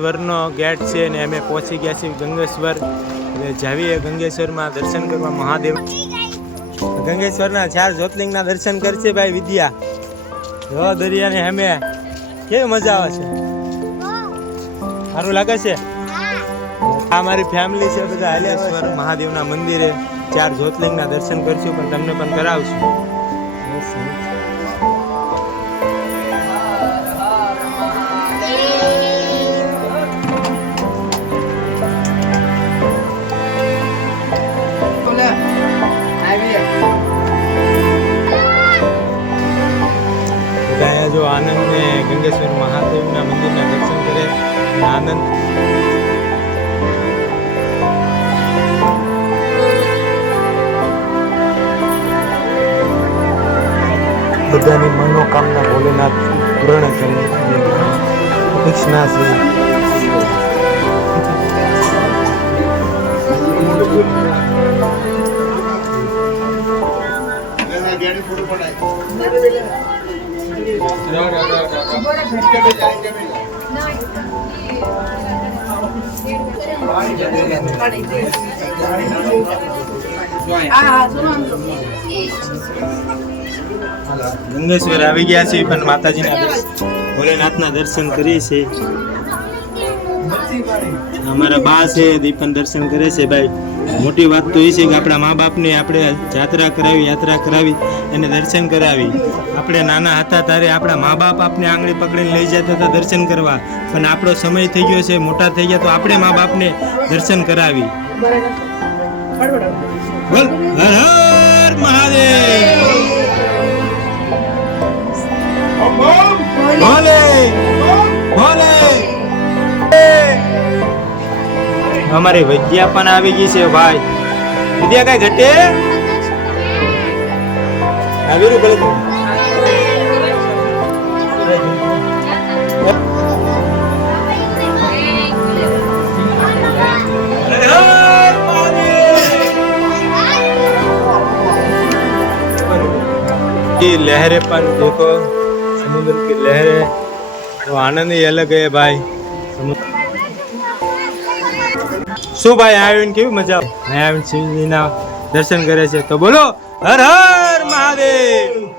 ગંગેશ્વરનો gate છે ને અમે પહોંચી ગયા છીએ ગંગેશ્વર. એટલે જાવીએ ગંગેશ્વરમાં દર્શન કરવા મહાદેવ. ગંગેશ્વરના 4 જ્યોતિર્લિંગના દર્શન કરશે ભાઈ વિદ્યા. જો દરિયાને અમે કેવી મજા આવે છે, સારું લાગે છે. આ મારી ફેમિલી છે બધા. હાલેશ્વર મહાદેવના મંદિરે 4 જ્યોતિર્લિંગના દર્શન કરશું, પણ તમને પણ કરાવશું. જો આનંદ ને ગંગેશ્વર મહાદેવના મંદિરના દર્શન કરે આનંદ. બધાની મનોકામના ભોલેનાથ પૂર્ણ કરે અપેક્ષા છે. ગંગેશ્વર આવી ગયા છે, પણ માતાજીના ભોલેનાથના દર્શન કરીએ છીએ. અમારા બા છે એ પણ દર્શન કરે છે ભાઈ. મોટી વાત તો એ છે કે આપણા મા બાપને આપણે યાત્રા કરાવી અને દર્શન કરાવી. આપણે નાના હતા ત્યારે આપણા મા બાપ આપણે આંગળી પકડીને લઈ જતા હતા દર્શન કરવા, પણ આપણો સમય થઈ ગયો છે, મોટા થઈ ગયા, તો આપણે મા બાપને દર્શન કરાવી. બોલ હર હર મહાદેવ. ભોલે ભોલે. અમારી વિદ્યા પણ આવી ગઈ છે ભાઈ. વિદ્યા કઈ ઘટે આવી બોલે लहरें पर देखो, समुद्र की लहरें, तो आनंद ही अलग है भाई. શું ભાઈ આવીને કેવી મજા આવે? આવીને શિવજીના દર્શન કરે છે તો બોલો હર હર મહાદેવ.